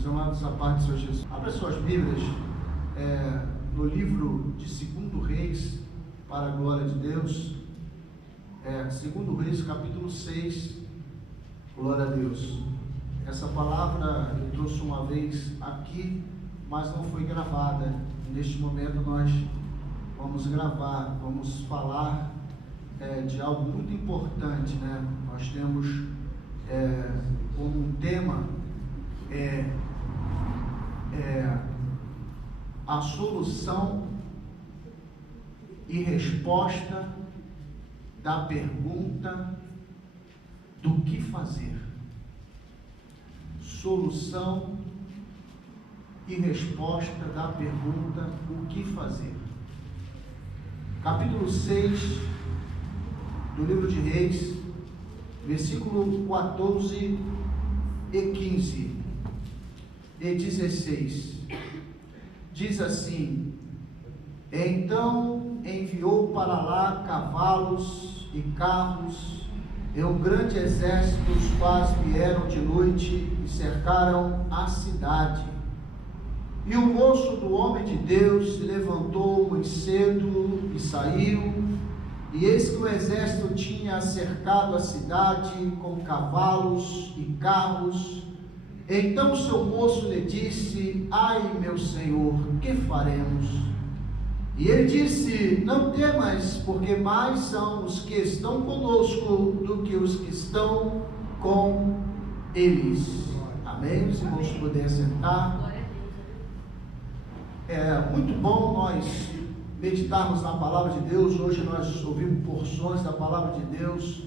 Meus amados, a paz do Senhor Jesus. Abra suas Bíblias no livro de 2 Reis, para a glória de Deus. 2 Reis, capítulo 6, glória a Deus. Essa palavra eu trouxe uma vez aqui, mas não foi gravada. Neste momento nós vamos gravar, vamos falar de algo muito importante, né? Nós temos como um tema a solução e resposta da pergunta do que fazer. Solução e resposta da pergunta o que fazer. Capítulo 6 do livro de Reis, versículo 14 e 15 e 16, diz assim: Então enviou para lá cavalos e carros e um grande exército, os quais vieram de noite e cercaram a cidade. E o moço do homem de Deus se levantou muito cedo e saiu, e eis que o exército tinha cercado a cidade com cavalos e carros. Então seu moço lhe disse: Ai, meu senhor, que faremos? E ele disse: Não temas, porque mais são os que estão conosco do que os que estão com eles. Amém? Os irmãos puderem sentar. É muito bom nós meditarmos na palavra de Deus. Hoje nós ouvimos porções da palavra de Deus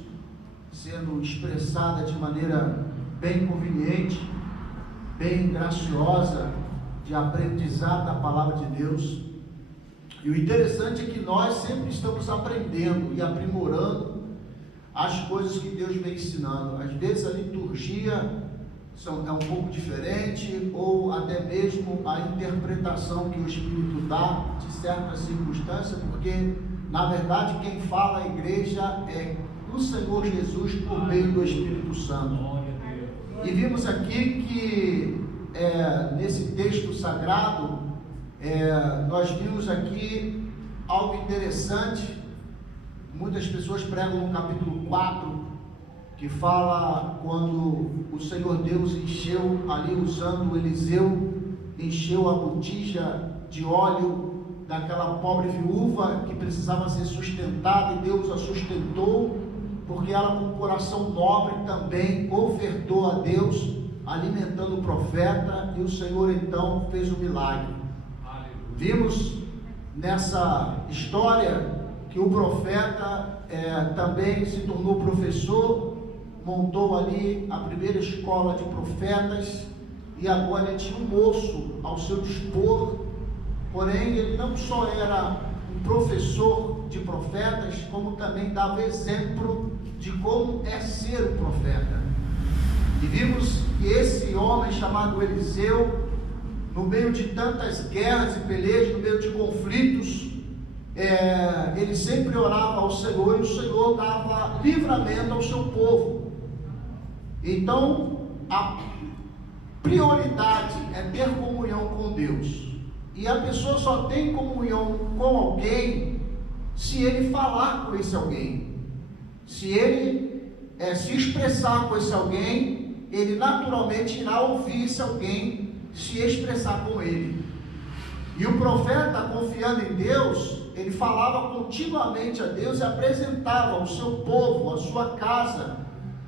sendo expressada de maneira bem conveniente, bem graciosa, de aprendizado da palavra de Deus. E o interessante é que nós sempre estamos aprendendo e aprimorando as coisas que Deus vem ensinando. Às vezes a liturgia é um pouco diferente, ou até mesmo a interpretação que o Espírito dá de certas circunstâncias, porque na verdade quem fala a igreja é o Senhor Jesus por meio do Espírito Santo. E vimos aqui que nesse texto sagrado nós vimos aqui algo interessante. Muitas pessoas pregam no capítulo 4, que fala quando o Senhor Deus encheu, ali usando Eliseu, encheu a botija de óleo daquela pobre viúva que precisava ser sustentada, e Deus a sustentou, porque ela, com um coração nobre, também ofertou a Deus, alimentando o profeta, e o Senhor então fez o milagre. Vimos nessa história que o profeta também se tornou professor, montou ali a primeira escola de profetas, e agora ele tinha um moço ao seu dispor. Porém, ele não só era um professor de profetas, como também dava exemplo de como é ser um profeta. E vimos que esse homem chamado Eliseu, no meio de tantas guerras e pelejas, no meio de conflitos, ele sempre orava ao Senhor, e o Senhor dava livramento ao seu povo. Então, a prioridade é ter comunhão com Deus. E a pessoa só tem comunhão com alguém se ele falar com esse alguém. Se ele se expressar com esse alguém, ele naturalmente irá ouvir esse alguém se expressar com ele. E o profeta, confiando em Deus, ele falava continuamente a Deus e apresentava ao seu povo, a sua casa.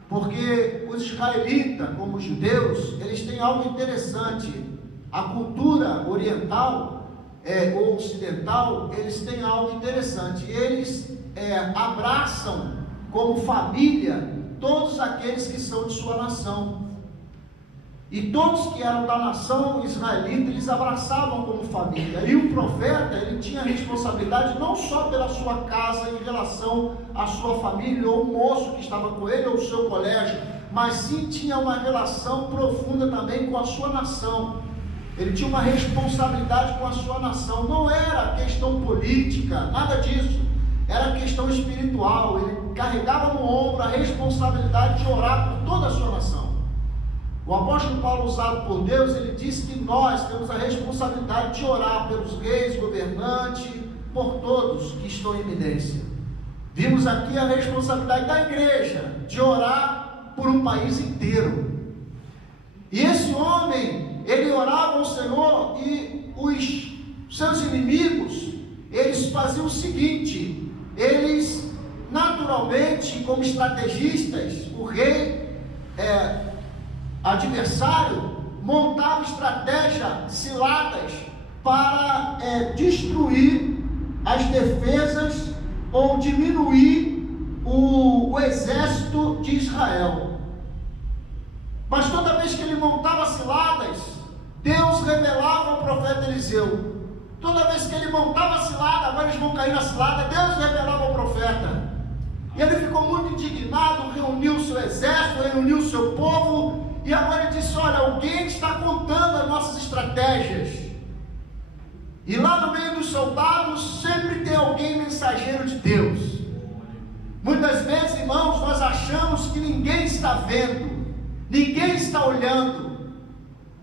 Porque os israelitas, como os judeus, eles têm algo interessante. A cultura oriental ou ocidental, eles têm algo interessante. Eles abraçam como família todos aqueles que são de sua nação. E todos que eram da nação israelita, eles abraçavam como família. E o profeta, ele tinha responsabilidade não só pela sua casa em relação à sua família, ou o moço que estava com ele, ou o seu colégio, mas sim tinha uma relação profunda também com a sua nação. Ele tinha uma responsabilidade com a sua nação. Não era questão política, nada disso. Era questão espiritual. Ele carregava no ombro a responsabilidade de orar por toda a sua nação. O apóstolo Paulo, usado por Deus, ele disse que nós temos a responsabilidade de orar pelos reis, governantes, por todos que estão em eminência. Vimos aqui a responsabilidade da igreja de orar por um país inteiro. E esse homem, ele orava ao Senhor, e os seus inimigos, eles faziam o seguinte: eles, naturalmente, como estrategistas, o rei adversário montava estratégias, ciladas, para destruir as defesas ou diminuir o exército de Israel. Mas toda vez que ele montava ciladas, Deus revelava ao profeta Eliseu. Toda vez que ele montava cilada, agora eles vão cair na cilada, Deus revelava ao profeta. E ele ficou muito indignado, reuniu o seu exército, reuniu o seu povo, e agora ele disse: olha, alguém está contando as nossas estratégias. E lá no meio dos soldados sempre tem alguém mensageiro de Deus. Muitas vezes, irmãos, nós achamos que ninguém está vendo, ninguém está olhando,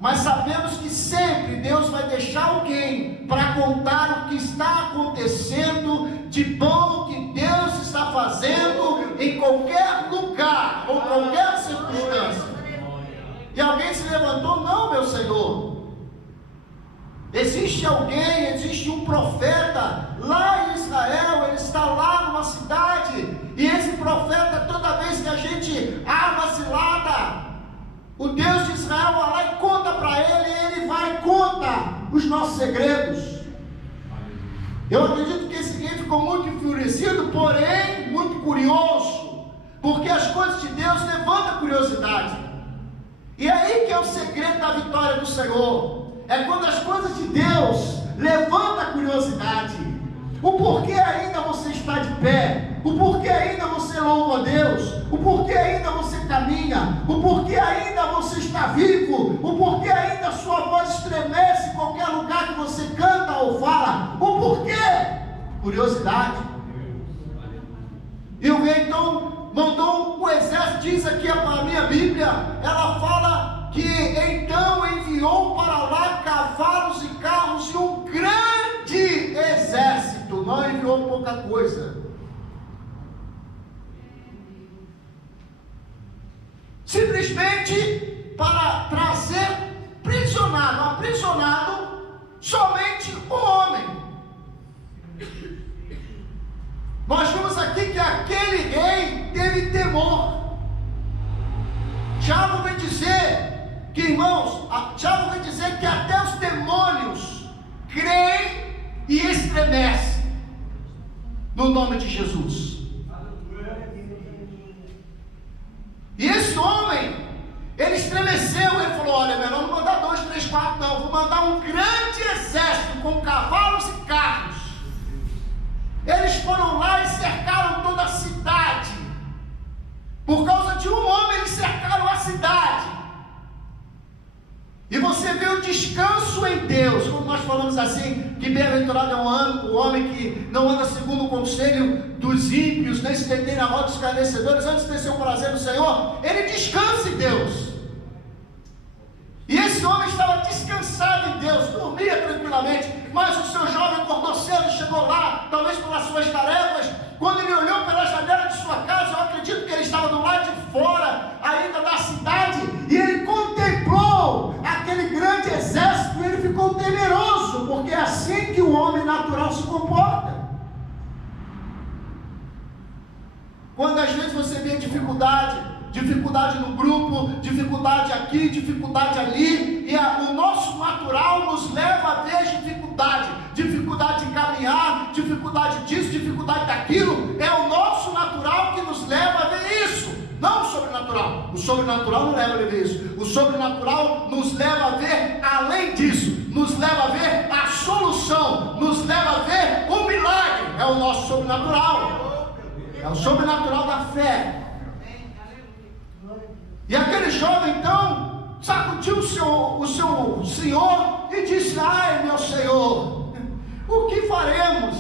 mas sabemos que sempre Deus vai deixar alguém para contar o que está acontecendo de bom que Deus está fazendo em qualquer lugar ou qualquer circunstância. E alguém se levantou: não, meu Senhor, existe alguém, existe um profeta lá em Israel, ele está lá numa cidade, e esse profeta, toda vez que a gente arma a cilada, o Deus de Israel vai lá e conta para ele, e ele vai e conta os nossos segredos. Eu acredito que esse rei ficou muito enfurecido, porém muito curioso, porque as coisas de Deus levantam curiosidade. E aí que é o segredo da vitória do Senhor, é quando as coisas de Deus levantam a curiosidade. O porquê ainda você está de pé, o porquê ainda você louva a Deus, o porquê ainda você caminha, o porquê ainda você está vivo, o porquê ainda a sua voz estremece em qualquer lugar que você canta ou fala, o porquê? Curiosidade. E o rei então mandou o exército, diz aqui a minha Bíblia, ela fala que então enviou para lá cavalos e carros e um grande exército, não enviou pouca coisa. Simplesmente para trazer aprisionado somente um homem. Nós vimos aqui que aquele rei teve temor. Tiago vai dizer que, irmãos, Tiago vai dizer que até os demônios creem e estremecem no nome de Jesus. E esse homem, ele estremeceu, ele falou: olha, meu, não vou mandar 2, 3, 4, não, vou mandar um grande exército com cavalos e carros. Eles foram lá e cercaram toda a cidade. Por causa de um homem, eles cercaram a cidade. E você vê o descanso em Deus, como nós falamos assim, que bem-aventurado é o homem que não anda segundo o conselho dos ímpios, nem se detém na roda dos escarnecedores, antes de ter seu prazer no Senhor, ele descansa em Deus. E esse homem estava descansado em Deus, dormia tranquilamente, mas o seu jovem acordou cedo, chegou lá, talvez pelas suas tarefas. Quando ele olhou pela janela de sua casa, eu acredito que ele estava do lado de fora, ainda da cidade, e ele contemplou aquele grande exército, e ele ficou temeroso, porque é assim que o homem natural se comporta. Quando às vezes você vê dificuldade no grupo, dificuldade aqui, dificuldade ali, e o nosso natural nos leva a ver dificuldade de caminhar, dificuldade disso, dificuldade daquilo. É o nosso natural que nos leva a ver isso, não o sobrenatural. O sobrenatural não leva a ver isso, o sobrenatural nos leva a ver além disso, nos leva a ver a solução, nos leva a ver o milagre. É o nosso sobrenatural, é o sobrenatural da fé. E aquele jovem então sacudiu o seu senhor e disse: ai, meu senhor, o que faremos?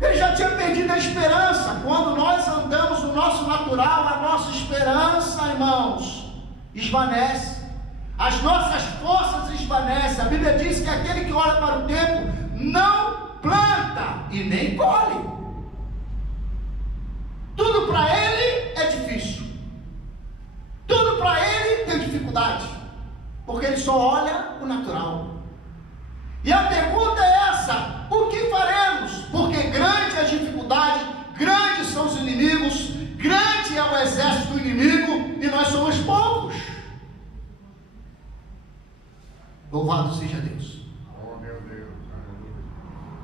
Ele já tinha perdido a esperança. Quando nós andamos no nosso natural, a nossa esperança, irmãos, esvanece, as nossas forças esvanecem. A Bíblia diz que aquele que olha para o tempo não planta e nem colhe. Tudo para ele é difícil, tudo para ele tem dificuldade, porque ele só olha o natural. E a pergunta é essa: o que faremos? Porque grande é a dificuldade, grandes são os inimigos, grande é o exército do inimigo e nós somos poucos. Louvado seja Deus. Oh, meu Deus.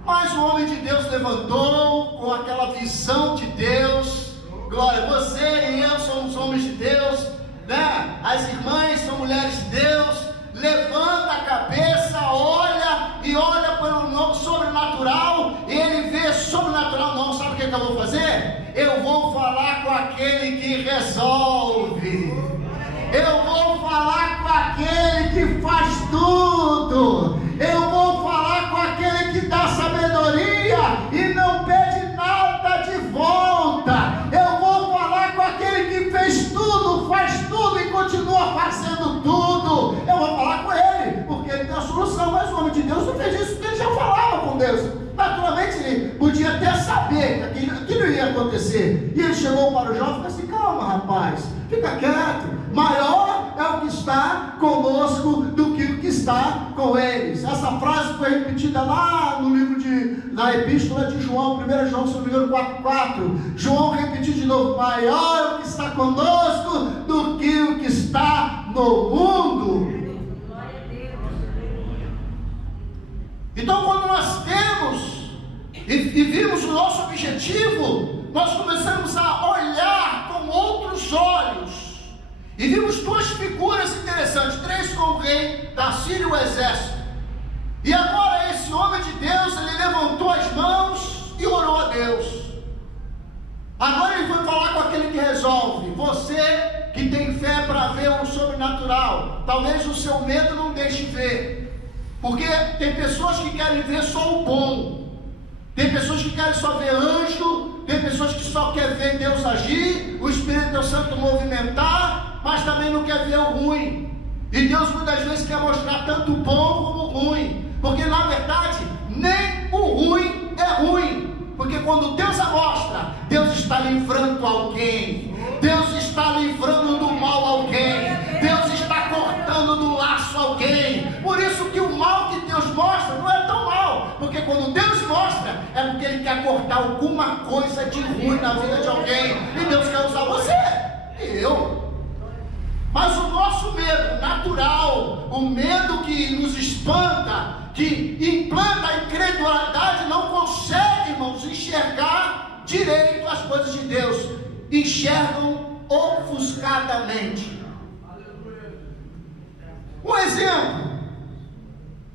Mas o homem de Deus levantou com aquela visão de Deus. Glória, você e eu somos homens de Deus, né? As irmãs são mulheres de Deus. Levanta a cabeça, olha e olha pelo sobrenatural. E ele vê sobrenatural. Não, sabe o que eu vou fazer? Eu vou falar com aquele que resolve. Eu vou falar com aquele que faz tudo. Eu vou falar com aquele que dá sabedoria e não pede nada de volta. Eu vou falar com aquele que fez tudo, faz tudo e continua fazendo tudo. Eu vou falar com ele, porque ele tem a solução. Mas o homem de Deus não fez isso, porque ele já falava com Deus. Naturalmente ele podia até saber que aquilo ia acontecer. E ele chegou para o jovem e falou assim: calma, rapaz, fica quieto. Maior é o que está conosco do que o que está com eles. Essa frase foi repetida lá no livro na epístola de João, 1 João, se não me engano, 4:4. João repetiu de novo: maior é o que está conosco do que o que está no mundo. Então, quando nós temos e vimos o nosso objetivo, nós começamos a olhar com outros olhos. E vimos duas figuras interessantes, 3 com o rei da Síria e o exército. E agora esse homem de Deus, ele levantou as mãos e orou a Deus. Agora ele foi falar com aquele que resolve. Você que tem fé para ver o sobrenatural, talvez o seu medo não deixe ver. Porque tem pessoas que querem ver só o bom. Tem pessoas que querem só ver anjo. Tem pessoas que só querem ver Deus agir, o Espírito Santo movimentar, mas também não quer ver o ruim. E Deus muitas vezes quer mostrar tanto o bom como o ruim, porque na verdade nem o ruim é ruim, porque quando Deus a mostra, Deus está livrando alguém, Deus está livrando do mal alguém, Deus está cortando do laço alguém. Por isso que o mal que Deus mostra não é tão mal, porque quando Deus mostra, é porque Ele quer cortar alguma coisa de ruim na vida de alguém, e Deus quer usar você e eu. Mas o nosso medo natural, o medo que nos espanta, que implanta a incredulidade, não consegue, irmãos, enxergar direito as coisas de Deus. Enxergam ofuscadamente. Um exemplo: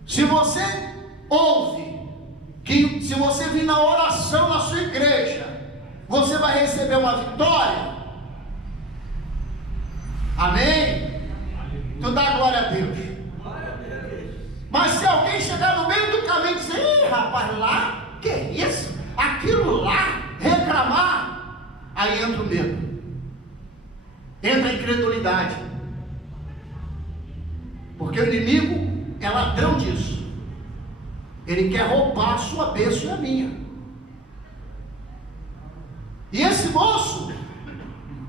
se você ouve que se você vir na oração na sua igreja, você vai receber uma vitória. Amém? Tu dá glória a Deus. Mas se alguém chegar no meio do caminho e dizer: ih, rapaz, lá, que isso? Aquilo lá, reclamar, aí entra o medo, entra a incredulidade, porque o inimigo é ladrão disso. Ele quer roubar a sua bênção e a minha. E esse moço,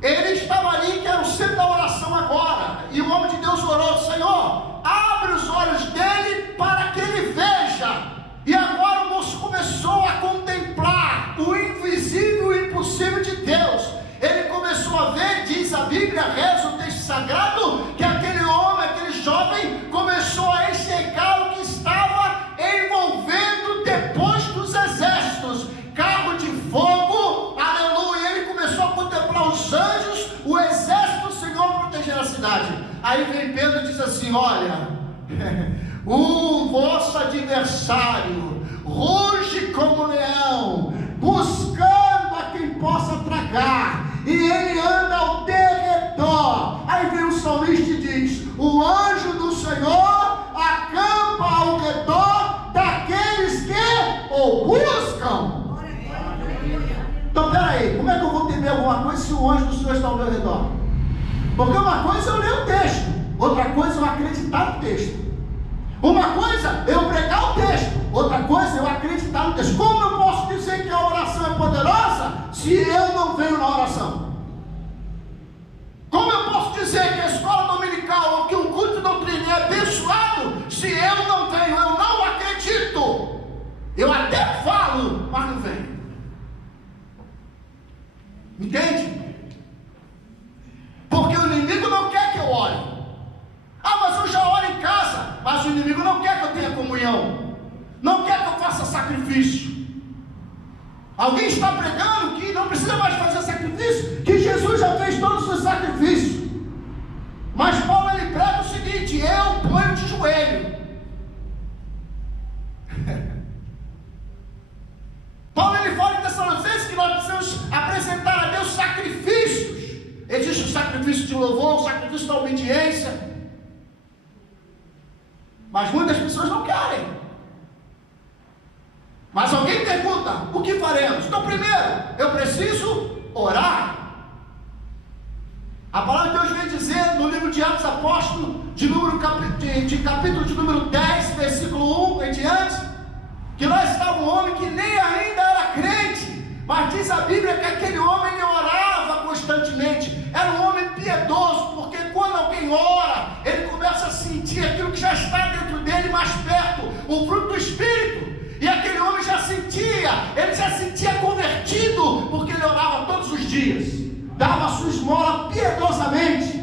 ele estava ali, que era o centro da oração agora, e o homem de Deus orou: Senhor, abre os olhos dele para que ele veja. E agora o moço começou a contemplar o invisível e impossível de Deus. Ele começou a ver, diz a Bíblia, reza o texto sagrado, que aquele homem, aquele jovem, começou a enxergar o que estava envolvendo depois dos exércitos, carro de fogo, aleluia. Ele começou a contemplar os anjos, o exército do Senhor protegendo a cidade. Aí vem Pedro e diz assim: olha, o vosso adversário ruge como leão, buscando a quem possa tragar, e ele anda ao derredor. Aí vem o salmista e diz: o anjo do Senhor acampa ao redor daqueles que o buscam. Então peraí, como é que eu vou temer alguma coisa se o anjo do Senhor está ao meu redor? Porque uma coisa é eu ler o texto, outra coisa é eu acreditar no texto. Uma coisa é eu pregar o texto, outra coisa é eu acreditar no texto. Como eu posso dizer que a oração é poderosa se eu não venho na oração? Como eu posso dizer que a escola dominical ou que um culto de doutrina é abençoado se eu não venho? Eu não acredito. Eu até falo, mas não venho. Entende? Porque o inimigo não quer que eu ore. Ah, mas eu já oro em casa. Mas o inimigo não quer que eu tenha comunhão, não quer que eu faça sacrifício. Alguém está pregando que não precisa mais fazer sacrifício, que Jesus já fez todos os sacrifícios. Mas Paulo ele prega o seguinte: eu ponho de joelho. Paulo ele fala em Tessalonicenses que nós precisamos apresentar a Deus sacrifícios. Existe o sacrifício de louvor, o sacrifício da obediência. Mas muitas pessoas não querem. Mas alguém pergunta: o que faremos? Então, primeiro, eu preciso orar. A palavra de Deus vem dizer no livro de Atos Apóstolos, capítulo de número 10, versículo 1 em diante, que lá estava um homem que nem ainda era crente, mas diz a Bíblia que aquele homem ele orava constantemente. Era um homem piedoso, porque quando alguém ora, ele começa a sentir aquilo que já está dentro dele mais perto, o fruto do Espírito. E aquele homem ele já sentia convertido, porque ele orava todos os dias, dava a sua esmola piedosamente.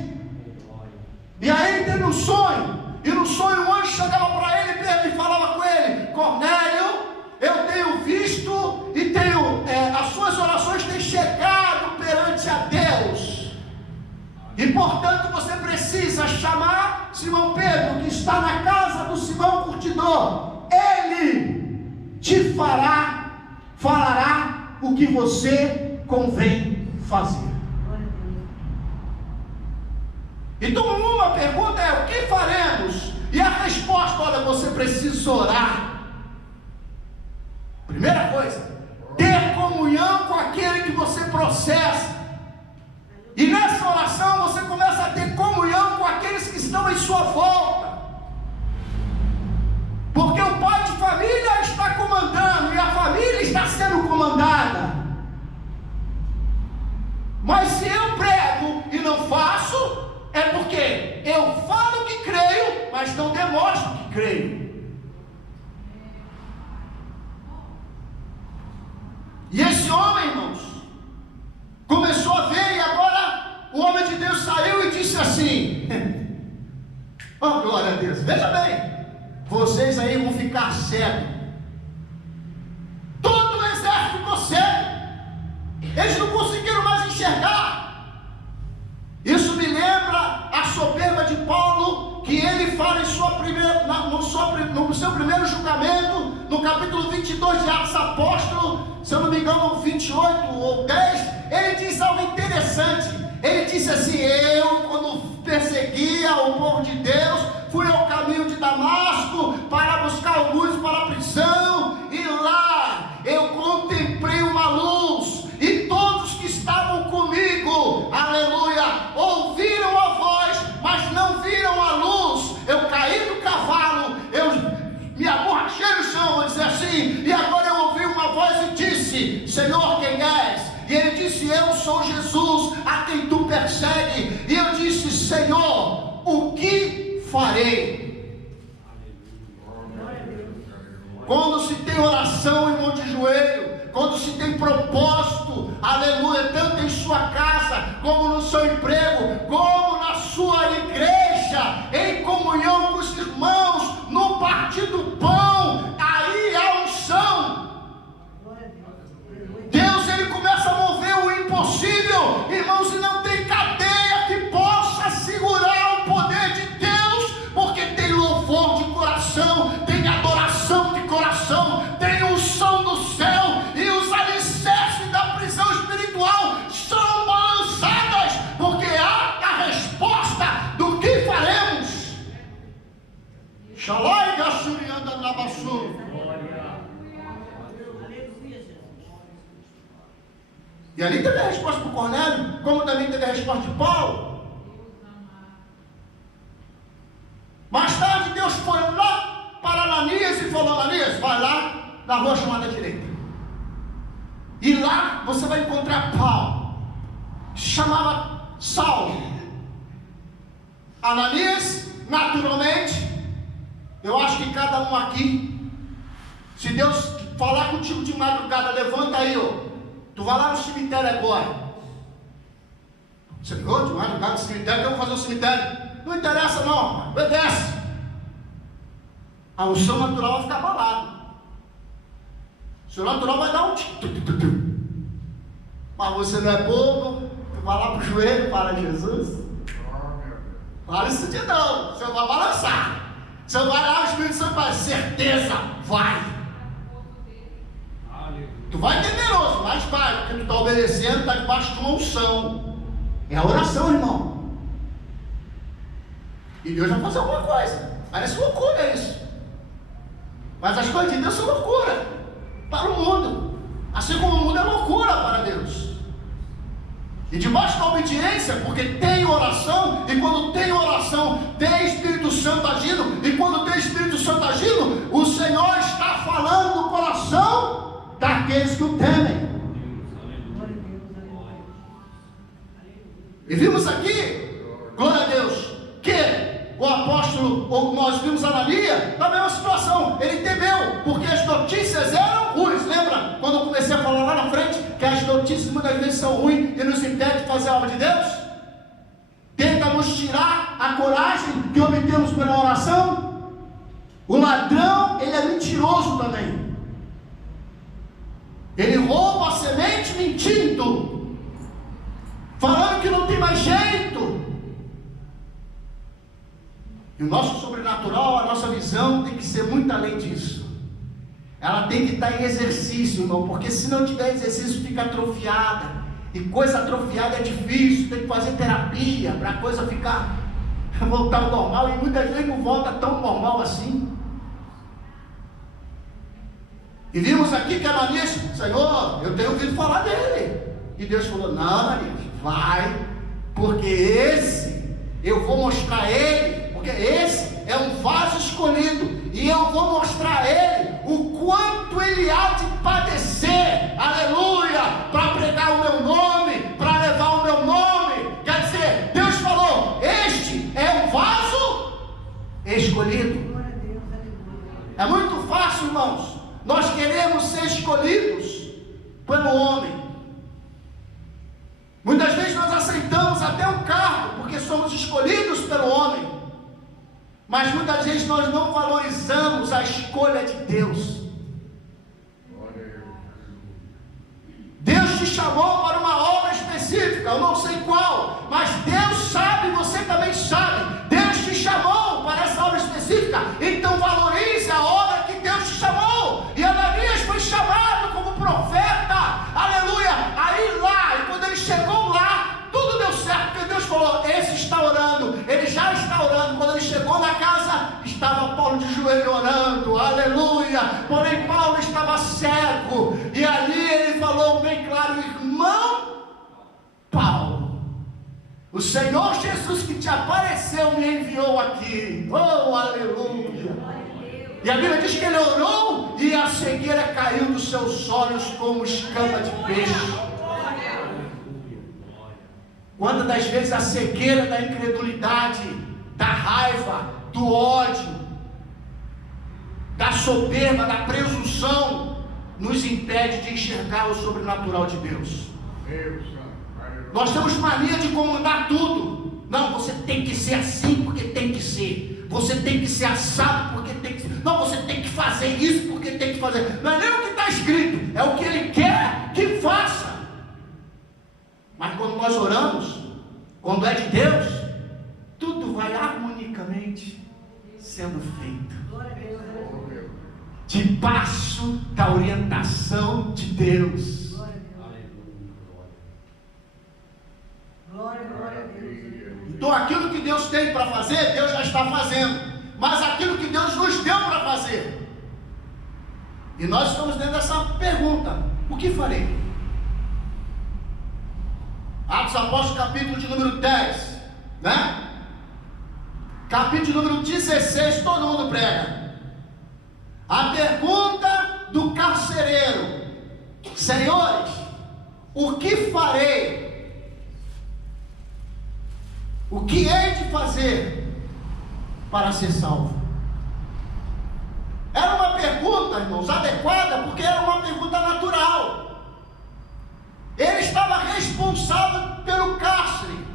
E aí ele teve um sonho, e no sonho um anjo chegava para ele e falava com ele: Cornélio, eu tenho visto e as suas orações têm chegado perante a Deus, e portanto você precisa chamar Simão Pedro, que está na casa do Simão Curtidor. Ele te falará o que você convém fazer. Então uma pergunta é: o que faremos? E a resposta: olha, você precisa orar. Primeira coisa, ter comunhão com aquele que você processa. E nessa oração você começa a ter comunhão com aqueles que estão em sua volta. Porque o pai de família está comandando e a família está sendo comandada. Mas se eu prego e não faço, é porque eu falo que creio, mas não demonstro que creio. E esse homem, irmãos, começou a ver, e agora o homem de Deus saiu e disse assim: oh, glória a Deus, veja bem, vocês aí vão ficar cegos. Todo o exército ficou cego. Eles não conseguiram mais enxergar. Isso me lembra a soberba de Paulo, que ele fala em no seu primeiro julgamento, no capítulo 22 de Atos Apóstolos, se eu não me engano 28 ou 10, ele diz algo interessante. Ele disse assim: eu, quando perseguia o povo de Deus, fui ao caminho de Damasco para buscar alguns para a prisão, e lá eu contemplei uma luz, e todos que estavam comigo, aleluia, ouviram a voz, mas não viram a luz. Eu caí do cavalo, eu me aborrachei no chão, vou dizer assim, e agora eu ouvi uma voz e disse: Senhor, quem és? E ele disse: eu sou Jesus, a quem tu persegue. E eu disse: Senhor, o que farei? Quando se tem oração em monte de joelho, quando se tem propósito, aleluia, tanto em sua casa, como no seu emprego, como na sua igreja, em comunhão com os irmãos, no partir do pão, aí há unção. Deus, ele começa a mover o impossível, irmãos, e não tem cadeia que possa segurar o poder de Deus, porque tem louvor de coração, tem adoração de coração, tem unção do céu, e os alicerces da prisão espiritual são balançadas, porque há a resposta do que faremos. Shalai Gashuri anda na Bassu. E ali teve a resposta para o Cornélio, como também teve a resposta de Paulo. Mais tarde Deus foi lá para Ananias e falou: Ananias, vai lá na rua chamada direita, e lá você vai encontrar Paulo, chamava Saulo. Ananias, naturalmente, eu acho que cada um aqui, se Deus falar contigo de madrugada, levanta aí, ó, tu vai lá no cemitério agora. Senhor, de madrugada no cemitério, eu vou fazer um cemitério. Não interessa não, obedece. A unção natural vai ficar abalada. O seu natural vai dar um mas você não é bobo, tu vai lá pro joelho, para Jesus. Fala isso de não, você vai balançar. Você vai lá, o Espírito Santo vai, certeza, vai. Tu vai temeroso, mas vai, porque tu está obedecendo, está debaixo de uma unção. É a oração, irmão. E Deus vai fazer alguma coisa. Parece loucura isso, mas as coisas de Deus são loucura para o mundo, assim como o mundo é loucura para Deus. E debaixo da obediência, porque tem oração, e quando tem oração, tem Espírito Santo agindo, e quando tem Espírito Santo agindo, o Senhor está falando no coração daqueles que o temem. E vimos aqui, glória a Deus, que o apóstolo, ou nós vimos Ananias, na mesma situação, ele temeu, porque as notícias eram ruins. Lembra quando eu comecei a falar lá na frente, que as notícias muitas vezes são ruins e nos impedem de fazer a obra de Deus? Tenta nos tirar a coragem que obtemos pela oração. O ladrão, ele é mentiroso também, ele rouba a semente mentindo, falando que não tem mais jeito. E o nosso sobrenatural, a nossa visão tem que ser muito além disso. Ela tem que estar em exercício, irmão, porque se não tiver exercício fica atrofiada, e coisa atrofiada é difícil, tem que fazer terapia para a coisa ficar, voltar ao normal, e muitas vezes não volta tão normal assim. E vimos aqui que Ananias, Senhor, eu tenho ouvido falar dele, e Deus falou: não, Ananias, vai, porque esse, eu vou mostrar a ele, porque esse é um vaso escolhido, e eu vou mostrar a ele o quanto ele há de padecer, aleluia, para pregar o meu nome, para levar o meu nome. Quer dizer, Deus falou: este é um vaso escolhido. É muito fácil, irmãos, nós queremos ser escolhidos pelo homem. Muitas vezes nós aceitamos até um cargo, porque somos escolhidos pelo homem. Mas muitas vezes nós não valorizamos a escolha de Deus. Deus te chamou para uma obra específica, eu não sei qual, mas Deus sabe, você também sabe. Deus te chamou para essa obra específica, então valorize a obra que Deus te chamou. E Ananias foi chamado como profeta, aleluia. Aí lá, e quando ele chegou lá, tudo deu certo, porque Deus falou: esse está orando, ele já está orando. Quando ele chegou na casa, estava Paulo de joelho orando, aleluia. Porém Paulo estava cego, e ali ele falou bem claro: irmão Paulo, o Senhor Jesus que te apareceu me enviou aqui. Oh, aleluia. E a Bíblia diz que ele orou e a cegueira caiu dos seus olhos como escama de peixe. Quantas das vezes a cegueira da incredulidade, da raiva, do ódio, da soberba, da presunção, nos impede de enxergar o sobrenatural de Deus. Nós temos mania de comandar tudo. Não, você tem que ser assim porque tem que ser. Você tem que ser assado porque tem que ser. Não, você tem que fazer isso porque tem que fazer. Não é nem o que está escrito, é o que Ele quer que faça. Mas quando nós oramos, quando é de Deus, tudo vai harmonicamente sendo feito, debaixo da orientação de Deus. Então aquilo que Deus tem para fazer, Deus já está fazendo, mas aquilo que Deus nos deu para fazer, e nós estamos dentro dessa pergunta: o que farei? Atos Apóstolos, capítulo de número 10, né? capítulo número 16, todo mundo prega. A pergunta do carcereiro: Senhores, o que farei? O que hei de fazer para ser salvo? Era uma pergunta, irmãos, adequada, porque era uma pergunta natural. Ele estava responsável pelo cárcere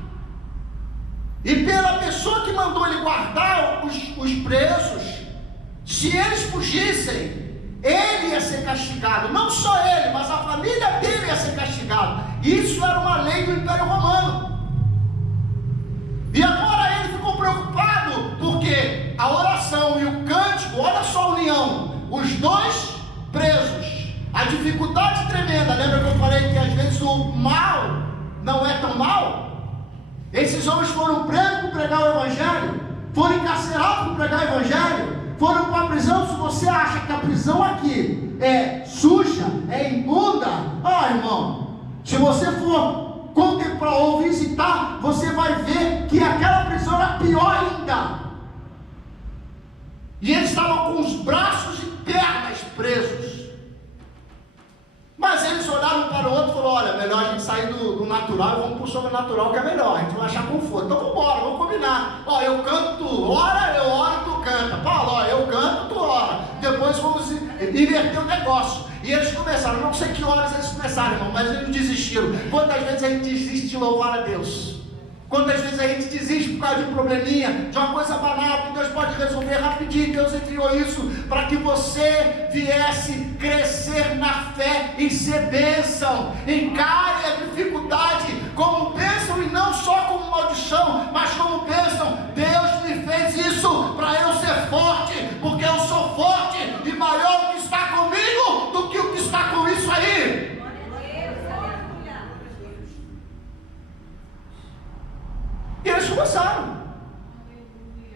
e pela pessoa que mandou ele guardar os presos. Se eles fugissem, ele ia ser castigado. Não só ele, mas a família dele ia ser castigada. Isso era uma lei do Império Romano. E agora ele ficou preocupado, porque a oração e o cântico, olha só a união, os dois presos, a dificuldade tremenda. Lembra que eu falei que às vezes o mal não é tão mal? Esses homens foram presos por pregar o Evangelho, foram encarcerados por pregar o Evangelho, foram para a prisão. Se você acha que a prisão aqui é suja, é imunda, irmão, se você for contemplar ou visitar, você vai ver que aquela prisão era pior ainda. E eles estavam com os braços e pernas presos. Mas eles olharam um para o outro e falaram: olha, melhor a gente sair do natural e vamos para o sobrenatural, que é melhor, a gente vai achar conforto. Então vamos embora, vamos combinar. Eu canto, tu ora, eu oro, tu canta. Paulo, eu canto, tu ora. Depois vamos inverter o negócio. E eles começaram, não sei que horas eles começaram, irmão, mas eles não desistiram. Quantas vezes a gente desiste de louvar a Deus? Quantas vezes a gente desiste por causa de um probleminha, de uma coisa banal que Deus pode resolver rapidinho? Deus enviou isso para que você viesse crescer na fé e ser bênção. Encare a dificuldade como bênção e não só como maldição, mas como bênção. Deus me fez isso para eu ser forte, porque eu sou forte e maior o que está comigo do que o que está com isso aí. E eles começaram.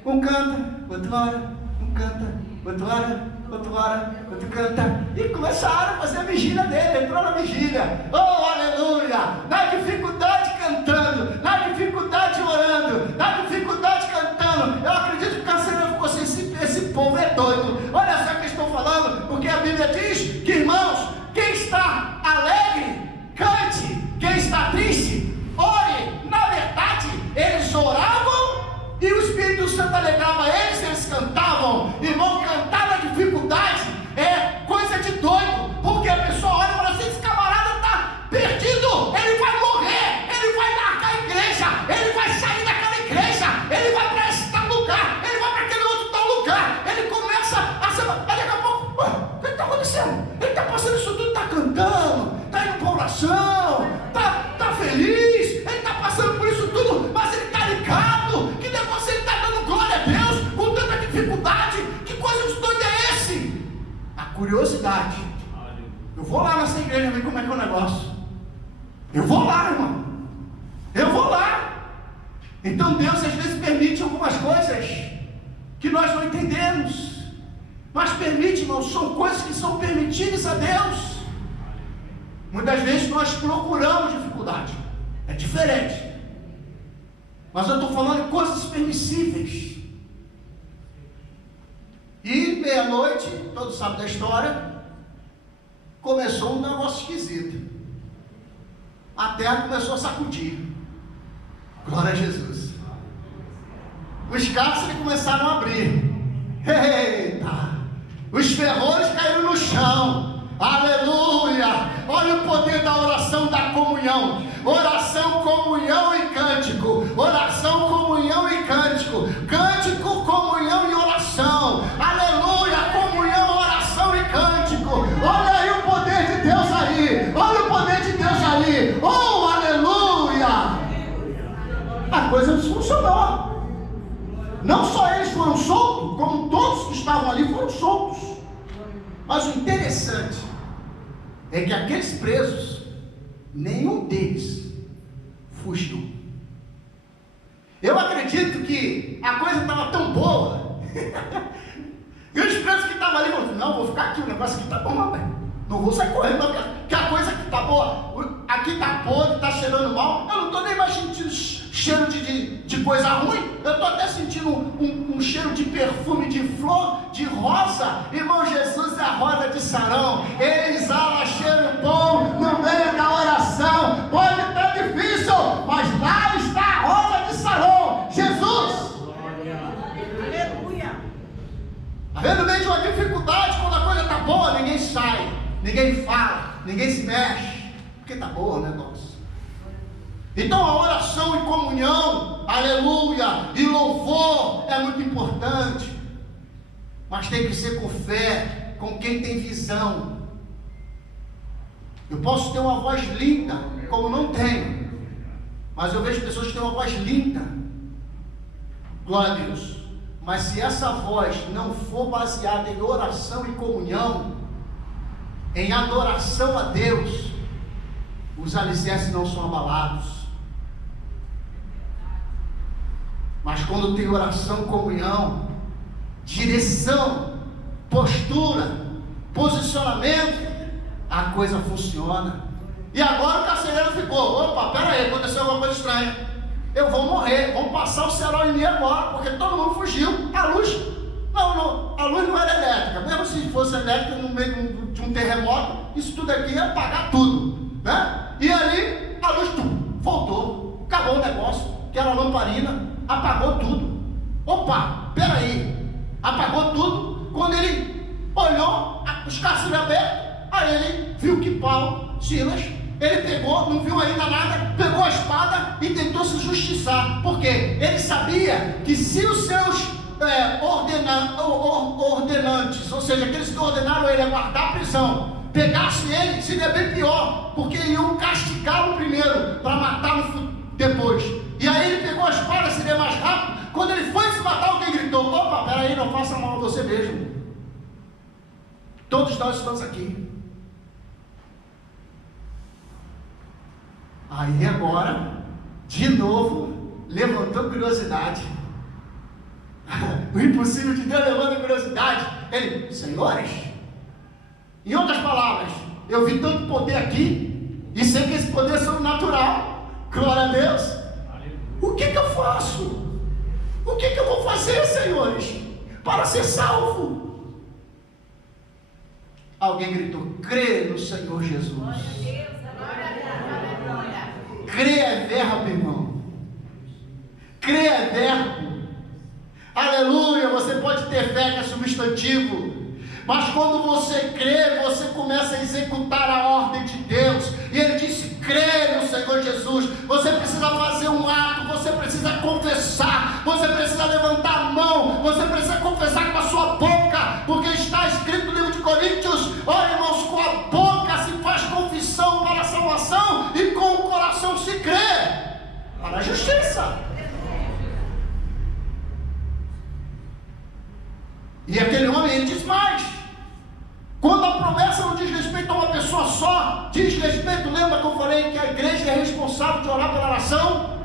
Um canta, outro ora, um canta, outro ora, outro ora, outro canta. E começaram a fazer a vigília dele. Entrou na vigília. Oh, aleluia! Na dificuldade cantando, na dificuldade orando, na dificuldade cantando. Eu acredito que o carcereiro ficou assim: esse povo é doido. Olha só o que estou falando, porque a Bíblia diz que, irmãos, quem está alegre, cante. Quem está triste, ore. Na verdade, eles oravam e o Espírito Santo alegrava eles cantavam. Irmão, cantar na dificuldade é coisa de doido, porque a pessoa olha e fala assim: esse camarada está perdido, ele vai morrer, ele vai largar a igreja, ele vai sair daquela igreja, ele vai para esse tal lugar, ele vai para aquele outro tal lugar. Ele começa a ser, daqui a pouco, o que está acontecendo? Ele está passando isso tudo, está cantando, está indo para oração, está feliz, ele está passando por isso tudo, mas ele está ligado que depois ele está dando glória a Deus com tanta dificuldade. Que coisa de doido é esse? A curiosidade. Eu vou lá nessa igreja ver como é que é o negócio. Eu vou lá, irmão. Eu vou lá. Então Deus às vezes permite algumas coisas que nós não entendemos, mas permite, irmão, são coisas que são permitidas a Deus. Muitas vezes nós procuramos dificuldade, é diferente, mas eu estou falando de coisas permissíveis. E meia-noite, todos sabem da história, começou um negócio esquisito. A terra começou a sacudir. Glória a Jesus. Os cárceres começaram a abrir. Eita! Os ferrolhos caíram no chão. Aleluia! Olha o poder da oração, da comunhão. Oração, comunhão e cântico. Oração, comunhão e cântico. Cântico, comunhão e oração. Aleluia! Comunhão, oração e cântico. Olha aí o poder de Deus aí. Olha o poder de Deus aí. Oh, aleluia! A coisa funcionou. Não só eles foram soltos, como todos que estavam ali foram soltos. Mas o interessante é que aqueles presos, nenhum deles fugiu. Eu acredito que a coisa estava tão boa e os presos que estavam ali falaram: não, vou ficar aqui, o negócio aqui está bom, não vou sair correndo, não, que a coisa aqui está boa. aqui está podre, está cheirando mal, eu não estou nem mais sentindo cheiro de coisa ruim, eu estou até sentindo um cheiro de perfume, de flor, de rosa. Irmão, Jesus é a rosa de Sarão, ele exala cheiro bom no meio da oração. Pode estar difícil, mas lá está a rosa de Sarão, Jesus. Aleluia. No meio de uma dificuldade, quando a coisa está boa, ninguém sai, ninguém fala, ninguém se mexe, porque está boa, né, nossa? Então a oração e comunhão, aleluia, e louvor é muito importante, mas tem que ser com fé, com quem tem visão. Eu posso ter uma voz linda, como não tenho, mas eu vejo pessoas que têm uma voz linda, glória a Deus, mas se essa voz não for baseada em oração e comunhão, em adoração a Deus, os alicerces não são abalados. Mas quando tem oração, comunhão, direção, postura, posicionamento, a coisa funciona. E agora o carcereiro ficou, opa, pera aí, aconteceu alguma coisa estranha, eu vou morrer, vão passar o cerol em mim agora, porque todo mundo fugiu, a luz não era elétrica, mesmo se fosse elétrica no meio de um terremoto, isso tudo aqui ia apagar tudo, né? E ali a luz voltou, acabou o negócio, que era lamparina, apagou tudo. Opa, peraí, apagou tudo. Quando ele olhou os cárceres abertos, aí ele viu que Paulo, Silas, ele pegou, não viu ainda nada, pegou a espada e tentou se justiçar. Por quê? Ele sabia que se os seus ordenantes, ou seja, aqueles que ordenaram ele a guardar a prisão, pegasse ele, seria bem pior, porque iam castigá-lo primeiro, para matá-lo depois. E aí ele pegou a espada, seria mais rápido. Quando ele foi se matar, alguém gritou, opa, peraí, não faça mal a você mesmo. Todos nós estamos aqui. Aí agora, de novo, levantou curiosidade. O impossível de Deus levanta curiosidade. Ele, senhores, em outras palavras, eu vi tanto poder aqui, e sei que esse poder é sobrenatural. Glória a Deus. O que eu faço? O que eu vou fazer, senhores, para ser salvo? Alguém gritou, crê no Senhor Jesus. Crê é verbo, irmão. Crê é verbo. Aleluia, você pode ter fé que é substantivo, mas quando você crê, você começa a executar a ordem de Deus. E ele disse, crê no Senhor Jesus. Você precisa fazer um ato, você precisa confessar, você precisa levantar a mão, você precisa confessar com a sua boca, porque está escrito no livro de Coríntios, olha irmãos, com a boca se faz confissão para a salvação, e com o coração se crê para a justiça. E aquele homem, ele diz mais, quando a promessa não diz respeito a uma pessoa só, diz respeito, lembra que eu falei que a igreja é responsável de orar pela nação?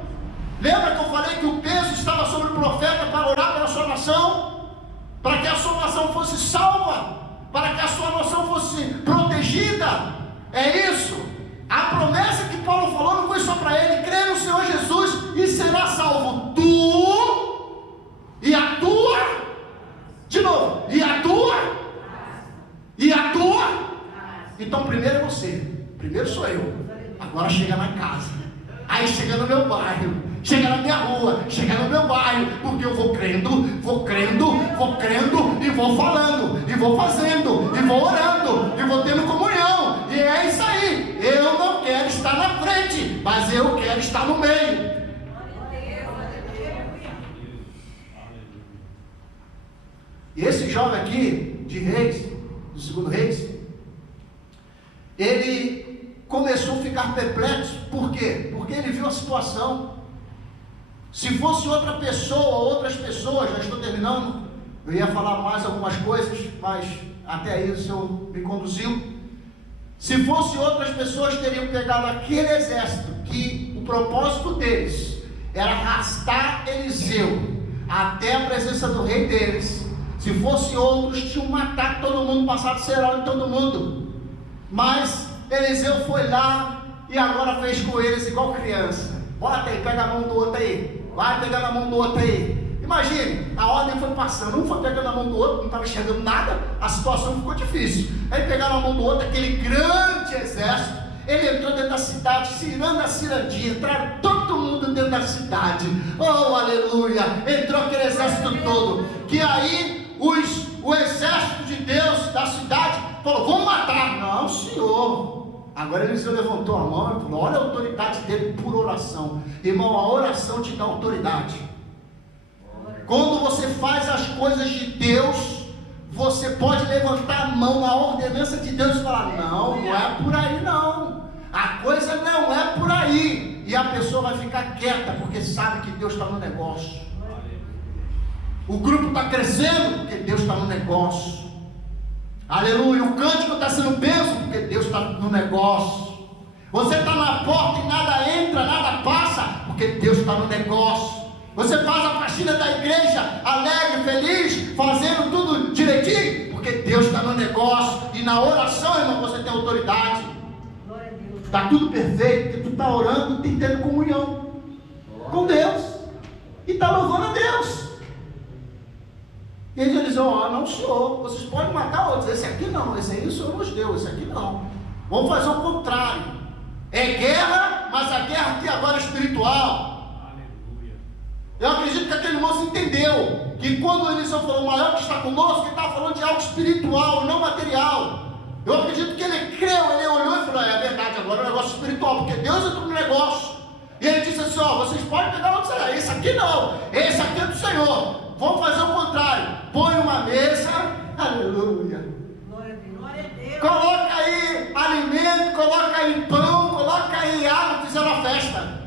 Lembra que eu falei que o peso estava sobre o profeta para orar pela sua nação? Para que a sua nação fosse salva, para que a sua nação fosse protegida? É isso. A promessa que Paulo falou não foi só para ele, crê no Senhor Jesus e será salvo tu e a tua. De novo, e a tua? E a tua? Então primeiro é você, primeiro sou eu, agora chega na casa, aí chega no meu bairro, chega na minha rua, chega no meu bairro, porque eu vou crendo, e vou falando, e vou fazendo, e vou orando, e vou tendo comunhão, e é isso aí. Eu não quero estar na frente, mas eu quero estar no meio. E esse jovem aqui, de Reis, do segundo Reis, ele começou a ficar perplexo. Por quê? Porque ele viu a situação. Se fosse outra pessoa, outras pessoas, já estou terminando, eu ia falar mais algumas coisas, mas até aí o Senhor me conduziu. Se fosse outras pessoas, teriam pegado aquele exército, que o propósito deles era arrastar Eliseu até a presença do rei deles. Se fosse outros, tinham matado todo mundo, passado cerol em todo mundo. Mas Eliseu foi lá, e agora fez com eles igual criança. Bota aí, pega a mão do outro aí, vai pegando a mão do outro aí. Imagine, a ordem foi passando, um foi pegando a mão do outro, não estava enxergando nada, a situação ficou difícil. Aí pegaram a mão do outro, aquele grande exército, ele entrou dentro da cidade, ciranda a cirandinha, entraram todo mundo dentro da cidade. Oh, aleluia! Entrou aquele exército todo, que aí o exército de Deus da cidade falou, vamos matar. Não, senhor. Agora Eliseu levantou a mão e falou, olha a autoridade dele por oração. Irmão, a oração te dá autoridade. Quando você faz as coisas de Deus, você pode levantar a mão na ordenança de Deus e falar, não é por aí não, a coisa não é por aí, e a pessoa vai ficar quieta, porque sabe que Deus está no negócio. O grupo está crescendo, porque Deus está no negócio. Aleluia, o cântico está sendo bênção, porque Deus está no negócio. Você está na porta e nada entra, nada passa, porque Deus está no negócio. Você faz a faxina da igreja alegre, feliz, fazendo tudo direitinho, porque Deus está no negócio. E na oração, irmão, você tem autoridade. Está tudo perfeito, porque tu está orando e tendo comunhão com Deus, e está louvando a Deus. E eles dizem, não senhor, vocês podem matar outros, esse aqui não, esse aí o Senhor nos deu, esse aqui não. Vamos fazer o contrário. É guerra, mas a guerra aqui agora é espiritual. Eu acredito que aquele moço entendeu que quando Eliseu falou, o maior que está conosco, ele estava falando de algo espiritual, não material. Eu acredito que ele creu, ele olhou e falou, é verdade, agora é um negócio espiritual, porque Deus entrou no negócio. E ele disse assim, vocês podem pegar outro, esse aqui não, esse aqui é do Senhor. Vamos fazer o contrário, põe uma mesa, aleluia. Glória a Deus. Coloca aí alimento, coloca aí pão, coloca aí água, fizeram a festa.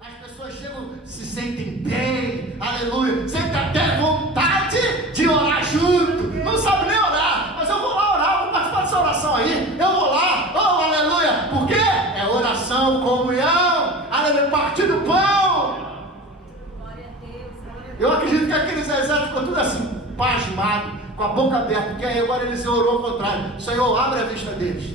As pessoas chegam, se sentem bem, aleluia, sentem até vontade de orar junto, não sabe nem orar, mas eu vou lá orar, vou participar dessa oração aí, eu vou lá, oh aleluia, por quê? É oração, comunhão, aleluia, partir do pão. Eu acredito que aqueles exércitos ficou tudo assim, pasmado, com a boca aberta, porque aí agora eles orou ao contrário, Senhor, abre a vista deles.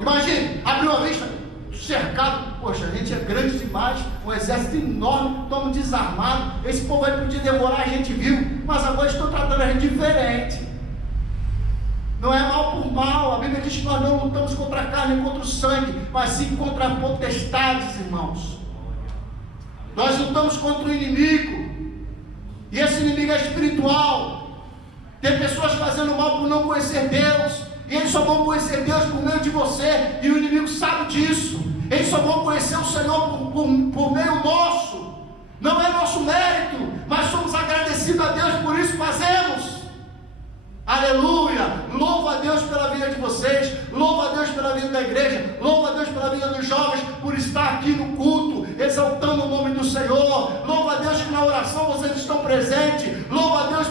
Imagine, abriu a vista, cercado, poxa, a gente é grande demais, um exército enorme, estamos desarmados, esse povo vai poder devorar a gente vivo, mas agora estão tratando a gente diferente. Não é mal por mal, a Bíblia diz que nós não lutamos contra a carne e contra o sangue, mas sim contra potestades, irmãos. Nós lutamos contra o inimigo, e esse inimigo é espiritual. Tem pessoas fazendo mal por não conhecer Deus, e eles só vão conhecer Deus por meio de você, e o inimigo sabe disso. Eles só vão conhecer o Senhor por meio nosso. Não é nosso mérito, mas somos agradecidos a Deus, por isso fazemos. Aleluia, louva a Deus pela vida de vocês, louva a Deus pela vida da igreja, louva a Deus pela vida dos jovens, por estar aqui no culto, exaltando o nome do Senhor. Louva a Deus que na oração vocês estão presentes, louva a Deus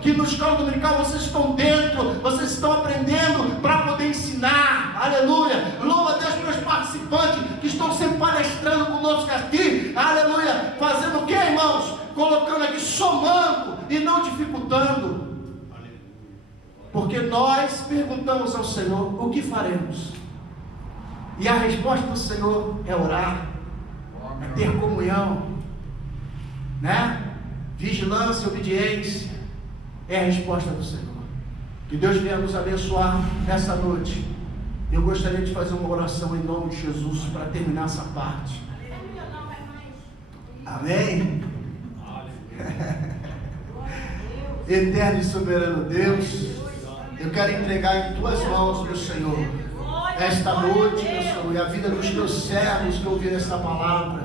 que no escola dominical vocês estão dentro, vocês estão aprendendo para poder ensinar. Aleluia, louva a Deus pelos participantes que estão sempre palestrando conosco aqui, aleluia, fazendo o que, irmãos? Colocando aqui, somando e não dificultando. Porque nós perguntamos ao Senhor, o que faremos? E a resposta do Senhor é orar, é ter comunhão, né? Vigilância, obediência, é a resposta do Senhor. Que Deus venha nos abençoar nessa noite. Eu gostaria de fazer uma oração em nome de Jesus para terminar essa parte. Amém? Eterno e soberano Deus, eu quero entregar em tuas mãos, meu Senhor, esta noite, meu Senhor, e a vida dos teus servos que ouviram esta palavra.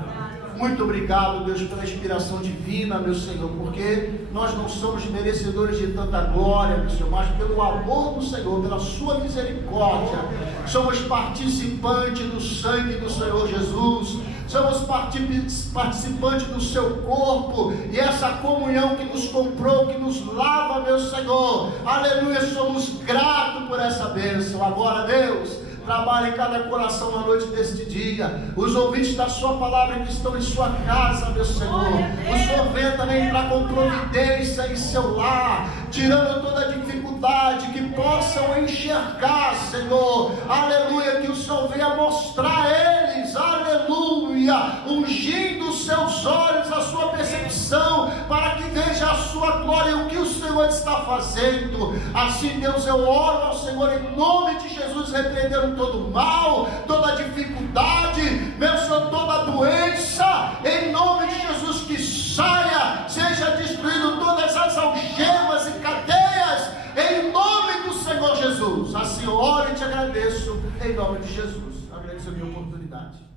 Muito obrigado, Deus, pela inspiração divina, meu Senhor, porque nós não somos merecedores de tanta glória, meu Senhor, mas pelo amor do Senhor, pela sua misericórdia, somos participantes do sangue do Senhor Jesus, somos participantes do seu corpo, e essa comunhão que nos comprou, que nos lava, meu Senhor, aleluia, somos gratos por essa bênção. Agora, Deus, trabalha em cada coração na noite deste dia, os ouvintes da sua palavra que estão em sua casa, meu Senhor, o Senhor venha também entrar com providência em seu lar, tirando toda a dificuldade, dificuldade, que possam enxergar, Senhor, aleluia, que o Senhor venha mostrar a eles, aleluia, ungindo os seus olhos, a sua percepção, para que veja a sua glória e o que o Senhor está fazendo. Assim, Deus, eu oro ao Senhor em nome de Jesus, repreendendo todo o mal, toda a dificuldade, meu Senhor, toda a doença, em nome de Jesus, que saia, seja destruído todas as algemas e cadeias, em nome do Senhor Jesus. Assim eu oro e te agradeço, em nome de Jesus. Agradeço a minha oportunidade.